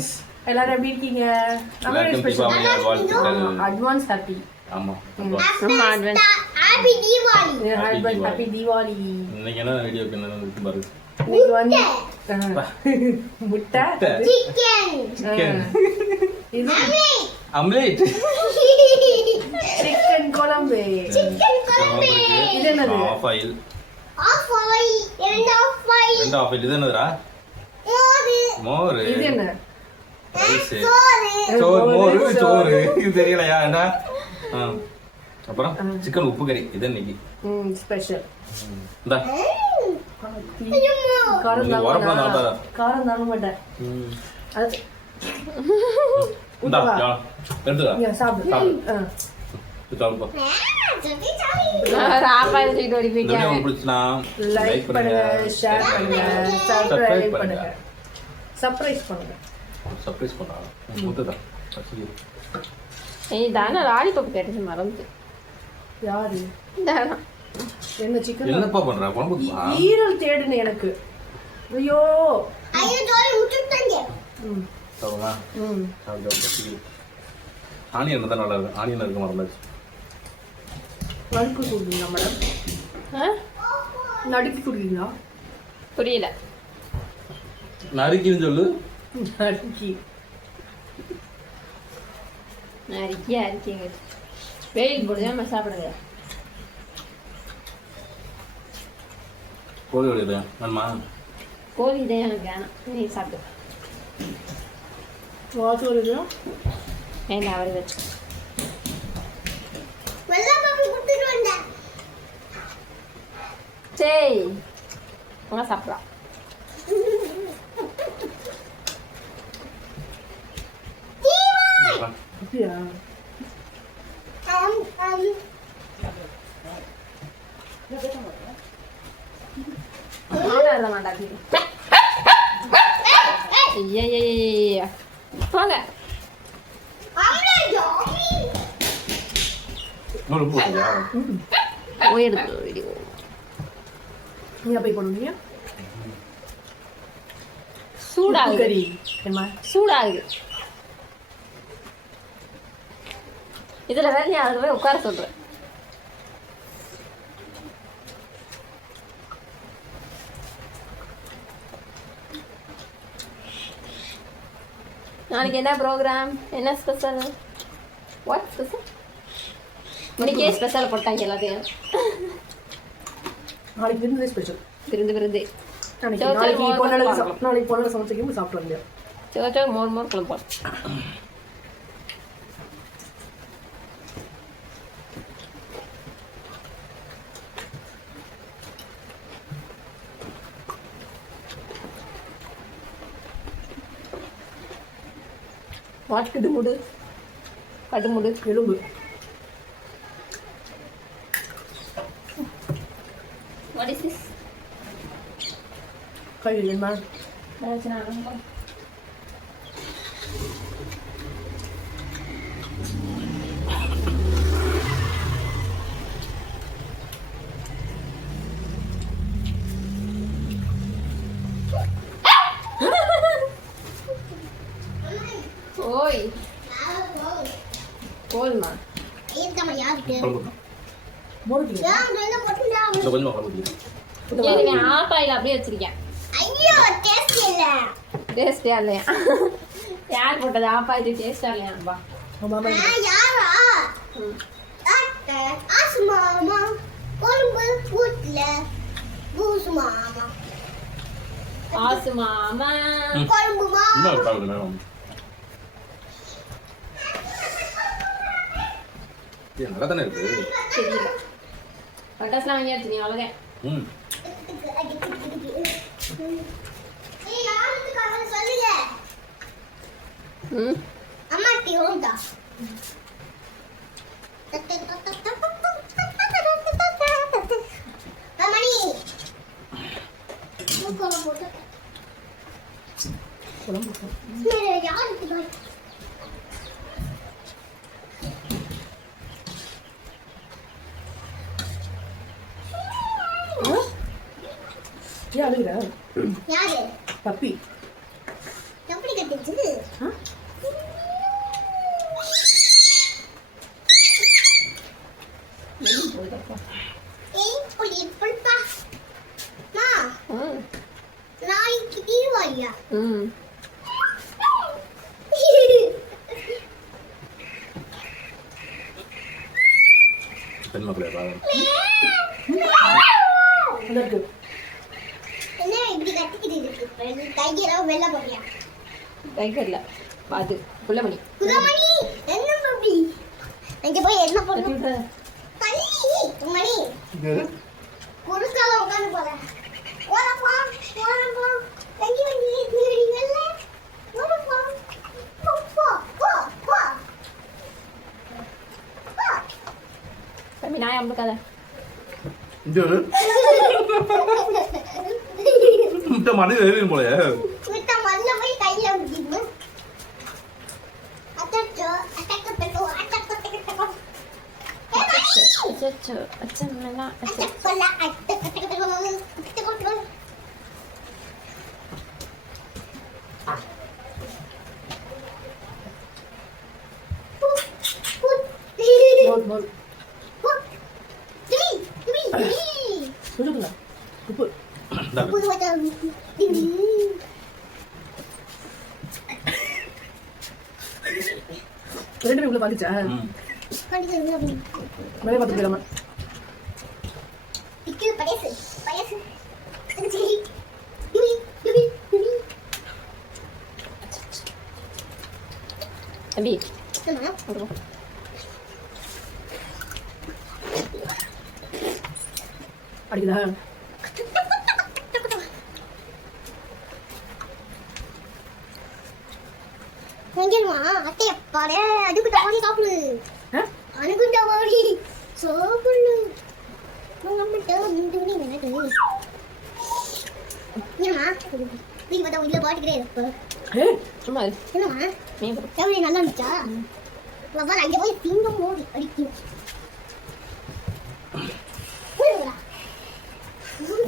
Friends எல்லாரும் எப்படி இருக்கீங்க? நம்ம ஸ்பெஷல் அட்வான்ஸ் ஹாப்பி. ஆமா advance happy Deepavali. Happy Deepavali. இன்னைக்கு என்ன வீடியோக்கு என்ன இருக்கு பாரு. இன்னைக்கு வந்து முட்டை சிக்கன் இது ஆம்லெட் சிக்கன் குழம்பு இது என்னது? ஆஃப் ஆயில் ரெண்டு ஆஃப் ஆயில் இது என்னதுடா? மோர் இது என்ன? சோறு இது தெரியலையா என்ன? அப்புறம் சிக்கன் உப்பு கறி இது இன்னைக்கு ஸ்பெஷல். இந்தா காரம் தாங்க மாட்டேன். சர்ப்ரைஸ் பண்ணுங்க. லாலிபாப் கேட்டுச்சு மறந்து. யாரு என்ன சிக்கன் என்னப்பா பண்ற? குழம்புக்கு ஈரல் தேடுன எனக்கு. ஐயோ சொல்லுமா ஆனியன் தான் நல்லா இருக்கு. ஆனியன் இருக்க மறந்தாச்சு. நடுக்கு கொடுக்குறீங்களா மேடம்? நடுக்கி கொடுக்குறீங்களா? புரியல. நறுக்கின்னு சொல்லு. நடுக்கி அரிக்கிங்க. வெயில் போடுதா சாப்பிடுங்க. கோழி விடுதா வேணுமா? கோழி தான் எனக்கு வேணாம். நீ சாப்பிடு. வேண்டாம் அவரை வச்சு சரி உங்க சாப்பிடலாம். போங்க சூடாகுது. சூடாகுது. இதுல வேற நீ அதுல போய் உட்கார சொல்றேன். நாளைக்கு என்ன ப்ரோக்ராம்? என்ன ஸ்பெஷல்? What special? இன்னைக்கே ஸ்பெஷல் போட்டாங்க எல்லாத்தையும். நாளைக்கு விருந்து ஸ்பெஷல். விருந்து நாளைக்கு பொண்ணு சமைச்சிக்கும் சாப்பிட்டு வந்தேன். சோச்சோ மோர் குழம்பு. வாட் கடுமுடு எலும்பு. What is this? கையில் என்ன? ஓய் போல்மா ஆப்பாயில் அப்படியே வச்சிருக்கேன். டேஸ்டே இல்லையா? யார் போட்டது ஆப்பாயில்? டேஸ்டா இல்லையாப்பா? ஆசு மாமா நல்லா தானே இருக்கு. தெரியல. பட்டாசுலாம் வாங்கி எடுத்து நீ அவ்வளோதான். அம்மா டியோண்டா மணி யாரு யாரு பப்பி எப்படி கட்டிச்சு ம் பெண் மக்களே பாருங்க. நல்லா இருக்கு. டைகர்ல அது புள்ளமணி தம்பி நான் அம்புக்காத இது முட்டை மடி எழுதிடும் போல. அச்சோ அச்சமெல்லாம் மோல் கொஞ்சம் உப்பு. ரெண்டு உள்ள பாத்துச்சா நிறைய பார்த்து போயிடாம தம்பி அடிக்குதா? அட்டையப்பாடே அதுக்கு தவாணி சாப்பிடு ஆ? அனுக்கு தவாணி சாப்பிடு நம்மகிட்ட இந்த மணி எனக்கு என்னம்மா நீங்க பார்த்தா உள்ள பாட்டுக்கிறேன் இப்போ ஏய், சும்மா இரு. என்னம்மா நீ தவாணி நல்லா இருந்துச்சா வவ்வால் அங்கே போய் திங்கும் போது அடிக்கும்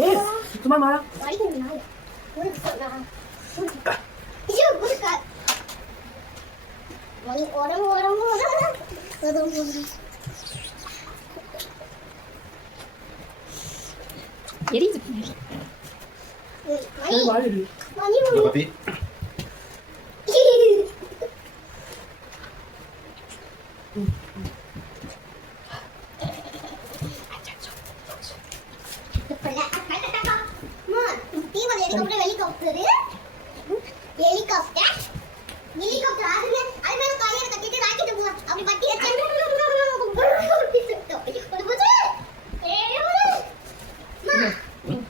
ஏய், சும்மா மாறா. அடிக்கணும் நாள் ஐயோ கொடுக்க மணி உடம்பு உடம்பு உடம்பு எரிஞ்சு ஏய், வாழிடு. மணி இதை பத்தி ஹெலிகாப்டர் ஹெலிகாப்டர் ஹெலிகாப்டர் அது மேல காலையில கட்டிட்டு ராக்கெட் போலாம் அப்படி பட்டி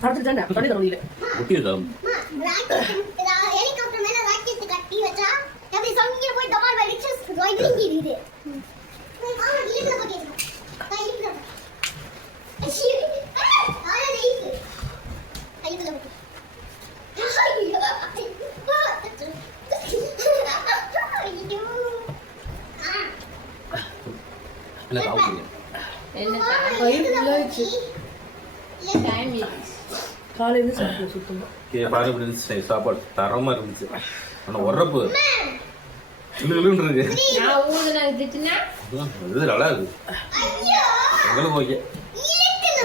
சாப்பிட்டுட்டாண்டா, தண்ணி தர முடியல. முட்டியதா ஹெலிகாப்டர் மேல ராக்கெட் கட்டி வச்சா அப்படி சங்கில போய் டமால் வெடிச்சு ரோய்டிங் இருக்குது ஆமா இழுத்துல போட்டிருக்கோம் கையில ஐயோ ஆனா நைஸ் கையில போட்டு என்ன சாப்பிடுங்க. என்ன வயிறு full ஆயிடுச்சு. டைம் காலையில சாப்பிட்டு சுத்தமா. பாரு இப்படி இருந்துச்சு சாப்பாடு தரமா இருந்துச்சு. ஆனா உரப்பு இழுன்னு இருக்கு. நான் ஊதுனா திட்டுனா இது நல்லா இருக்கு. எங்களுக்கு ஓகே.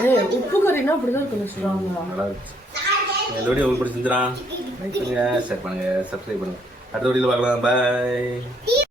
ஏய், உப்பு கறினா அப்படிதான் இருக்கணும் ஸ்ட்ராங்கா. நல்லா இருந்துச்சு. இந்த வீடியோ உங்களுக்கு பிடிச்சிருந்துச்சுன்னா லைக் பண்ணுங்க, ஷேர் பண்ணுங்க, சப்ஸ்கிரைப் பண்ணுங்க. அடுத்த வீடியோல பார்க்கலாம். பாய்.